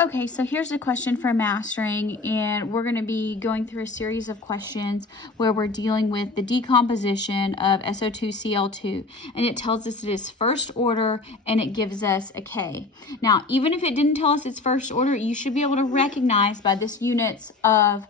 Okay, so here's a question for mastering, and we're going to be going through a series of questions where we're dealing with the decomposition of SO2Cl2, and it tells us it is first order and it gives us a K. Now, even if it didn't tell us it's first order, you should be able to recognize by this units of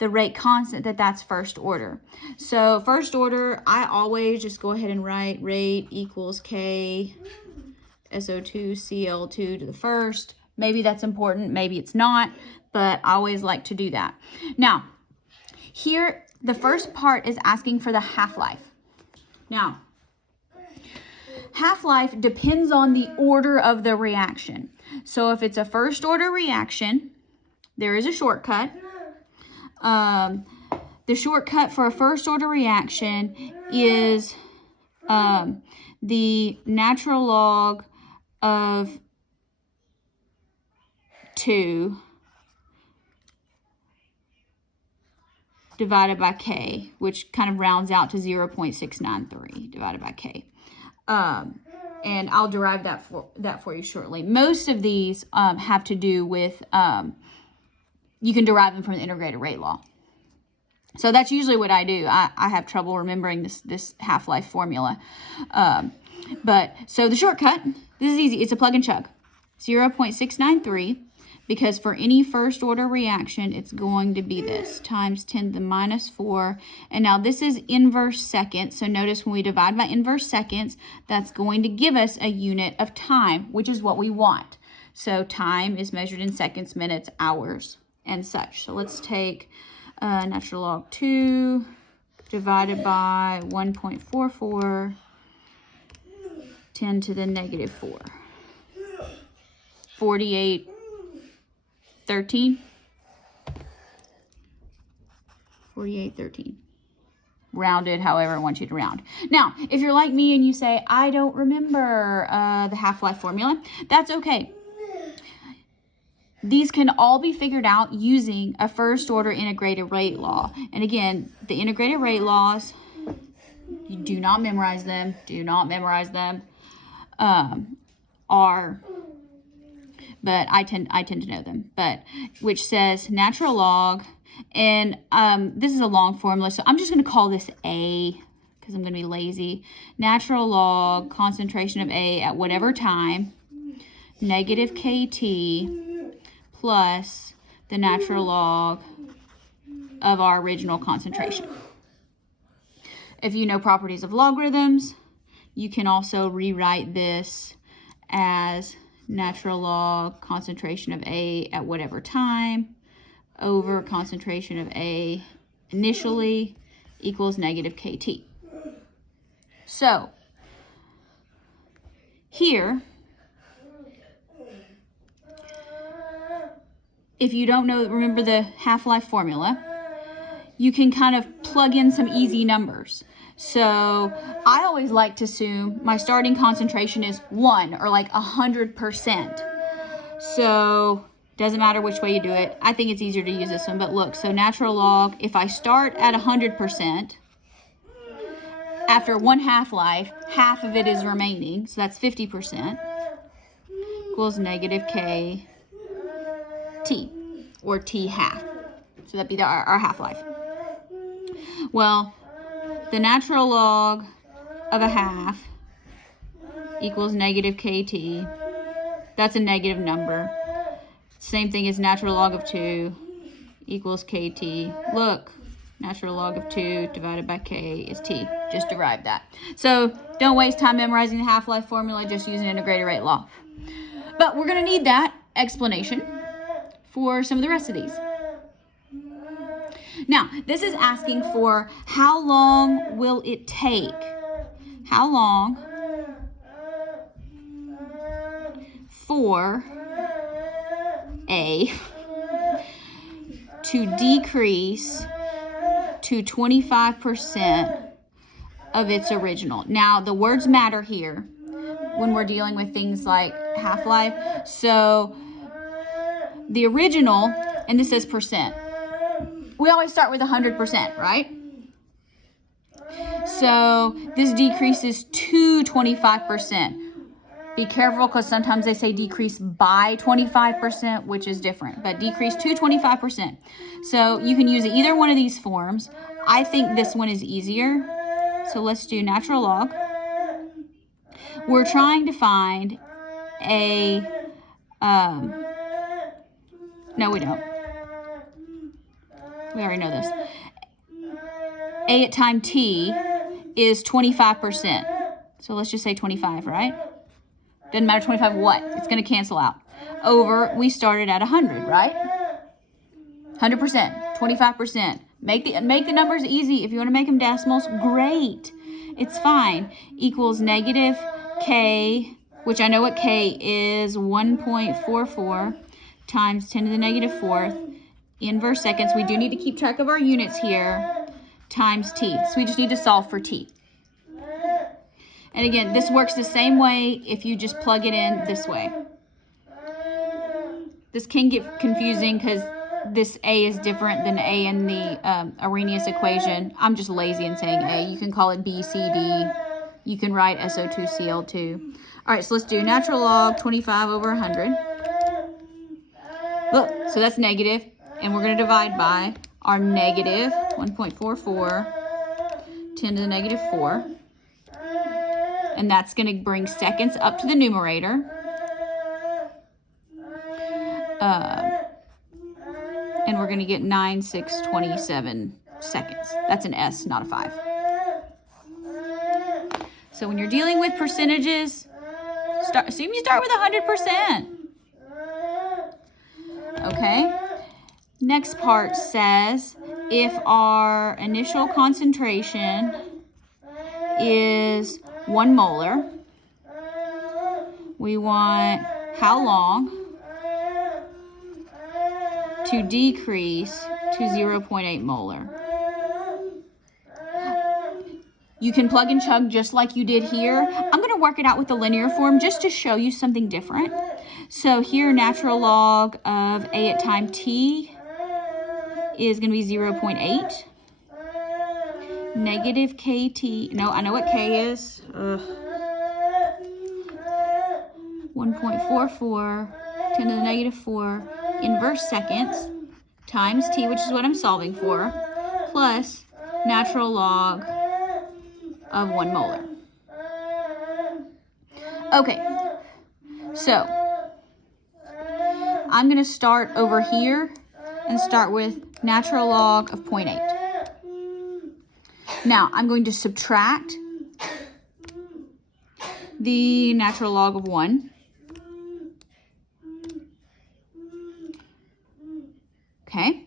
the rate constant that that's first order. So first order, I always just go ahead and write rate equals K SO2Cl2 to the first. Maybe that's important, maybe it's not, but I always like to do that. Now, here, the first part is asking for the half-life. Now, half-life depends on the order of the reaction. So if it's a first order reaction, there is a shortcut. The shortcut for a first order reaction is the natural log of 2 divided by K, which kind of rounds out to 0.693 divided by K. And I'll derive that for you shortly. Most of these have to do with, you can derive them from the integrated rate law. So that's usually what I do. I have trouble remembering this half-life formula. So the shortcut, this is easy. It's a plug and chug. 0.693, because for any first order reaction, it's going to be this, times 10 to the minus 4. And now this is inverse seconds. So notice when we divide by inverse seconds, that's going to give us a unit of time, which is what we want. So time is measured in seconds, minutes, hours, and such. So let's take natural log 2 divided by 1.44, 10 to the negative 4. 4813. 4813. Rounded however I want you to round. Now, if you're like me and you say, I don't remember the half-life formula, that's okay. These can all be figured out using a first order integrated rate law. And again, the integrated rate laws, you do not memorize them, but I tend to know them, but which says natural log, and this is a long formula, so I'm just going to call this A because I'm going to be lazy. Natural log concentration of A at whatever time, negative KT plus the natural log of our original concentration. If you know properties of logarithms, you can also rewrite this as natural log concentration of A at whatever time over concentration of A initially equals negative KT. So here, if you don't know, remember the half-life formula, you can kind of plug in some easy numbers. So I always like to assume my starting concentration is 1 or like 100%. So doesn't matter which way you do it. I think it's easier to use this one, but look, so natural log, if I start at 100%, after one half-life, half of it is remaining, so that's 50%, equals negative K T, or T half. So that'd be our half-life. Well, the natural log of a half equals negative KT. That's a negative number. Same thing as natural log of 2 equals KT. Look, natural log of 2 divided by K is T. Just derived that. So don't waste time memorizing the half-life formula, just use an integrated rate law. But we're going to need that explanation for some of the rest of these. Now, this is asking for how long will it take? How long for A to decrease to 25% of its original. Now, the words matter here when we're dealing with things like half-life. So the original, and this says percent, we always start with 100%, right? So this decreases to 25%. Be careful because sometimes they say decrease by 25%, which is different, but decrease to 25%. So you can use either one of these forms. I think this one is easier. So let's do natural log. We're trying to find a, no we don't. We already know this. A at time t is 25%. So let's just say 25, right? Doesn't matter 25 what, it's gonna cancel out. Over, we started at 100, right? 100%, 25%. Make the numbers easy. If you wanna make them decimals, great. It's fine. Equals negative k, which I know what k is, 1.44 times 10 to the negative 4th inverse seconds. We do need to keep track of our units here, times t. So we just need to solve for t. And again, this works the same way if you just plug it in this way. This can get confusing because this a is different than a in the Arrhenius equation. I'm just lazy in saying a. You can call it b, c, d. You can write SO2Cl2. All right, so let's do natural log 25 over 100. Look, so that's negative, and we're going to divide by our negative 1.44, 10 to the negative 4. And that's going to bring seconds up to the numerator. And we're going to get 9,627 seconds. That's an S, not a 5. So when you're dealing with percentages, assume you start with 100%. Okay. Next part says if our initial concentration is 1 molar, we want how long to decrease to 0.8 molar. You can plug and chug just like you did here. I'm going to work it out with the linear form just to show you something different. So here, natural log of a at time t is going to be 0.8. Negative kt, no, I know what k is. 1.44, 10 to the negative 4, inverse seconds, times t, which is what I'm solving for, plus natural log of 1 molar. Okay, so I'm going to start over here and start with natural log of 0.8. Now, I'm going to subtract the natural log of 1. Okay.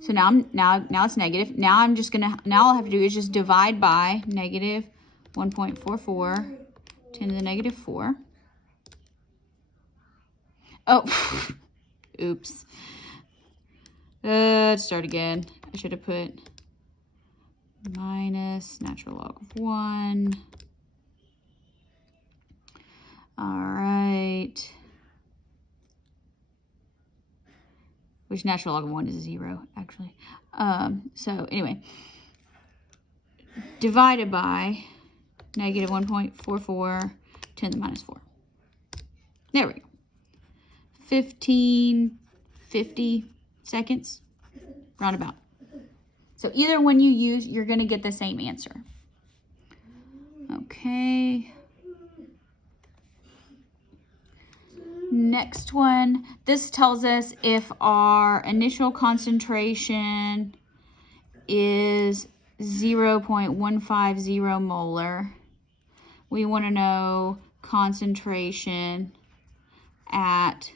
So now it's negative. Now all I have to do is just divide by negative 1.44, 10 to the negative 4. Oh, oops. Let's start again. I should have put minus natural log of 1. All right. Which natural log of 1 is 0, actually. So anyway, divided by negative 1.44, 10 to the minus 4. There we go. 1550 seconds, roundabout. So either one you use, you're going to get the same answer. Okay. Next one, this tells us if our initial concentration is 0.150 molar. We want to know concentration at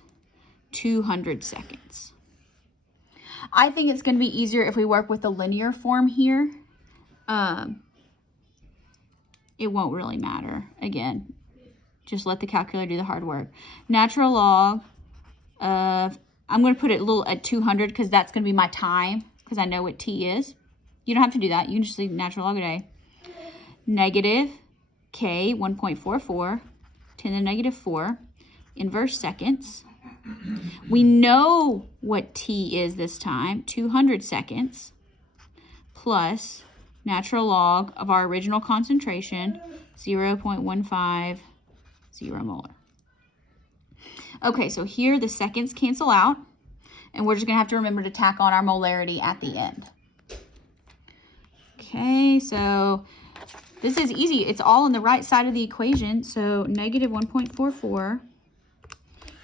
200 seconds. I think it's going to be easier if we work with the linear form here. It won't really matter. Again, just let the calculator do the hard work. Natural log of, I'm going to put it a little at 200 because that's going to be my time because I know what t is. You don't have to do that. You can just leave natural log of a. Negative k, 1.44, 10 to the negative 4, inverse seconds. We know what t is this time, 200 seconds, plus natural log of our original concentration, 0.150 0 molar. Okay, so here the seconds cancel out, and we're just going to have to remember to tack on our molarity at the end. Okay, so this is easy. It's all on the right side of the equation. So negative 1.44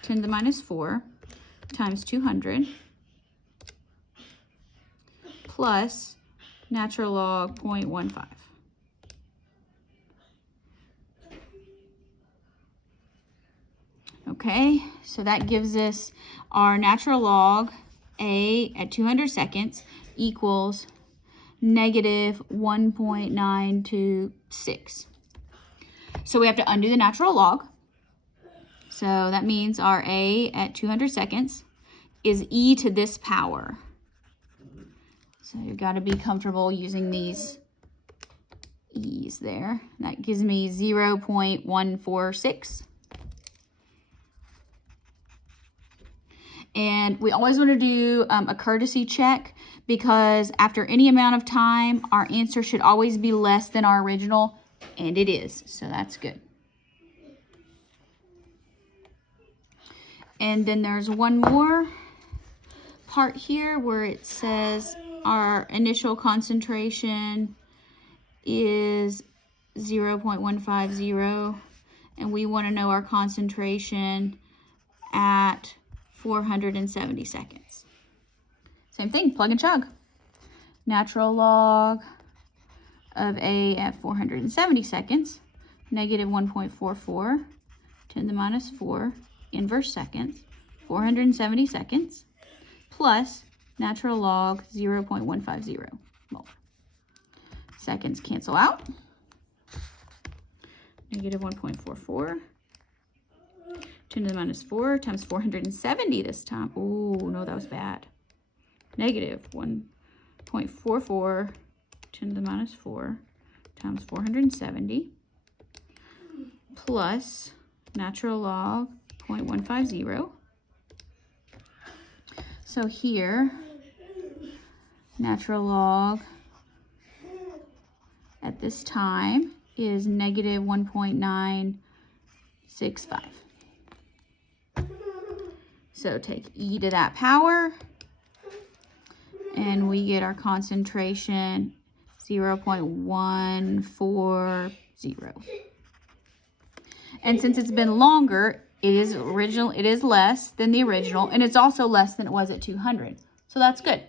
10 to the minus 4 times 200 plus natural log 0.15. Okay, so that gives us our natural log A at 200 seconds equals negative 1.926. So we have to undo the natural log. So that means our A at 200 seconds is e to this power. So you've got to be comfortable using these e's there. That gives me 0.146. And we always want to do a courtesy check, because after any amount of time, our answer should always be less than our original, and it is, so that's good. And then there's one more part here where it says our initial concentration is 0.150, and we want to know our concentration at 470 seconds. Same thing, plug and chug. Natural log of A at 470 seconds, negative 1.44, 10 to the minus 4, inverse seconds, 470 seconds, plus natural log 0.150 molar. Seconds cancel out. Negative 1.44. 10 to the minus 4 times 470 this time. Oh, no, that was bad. Negative 1.44 10 to the minus 4 times 470 plus natural log 0.150. So here, natural log at this time is negative 1.965. So take e to that power, and we get our concentration 0.140. And since it's been longer, it is less than the original, and it's also less than it was at 200. So that's good.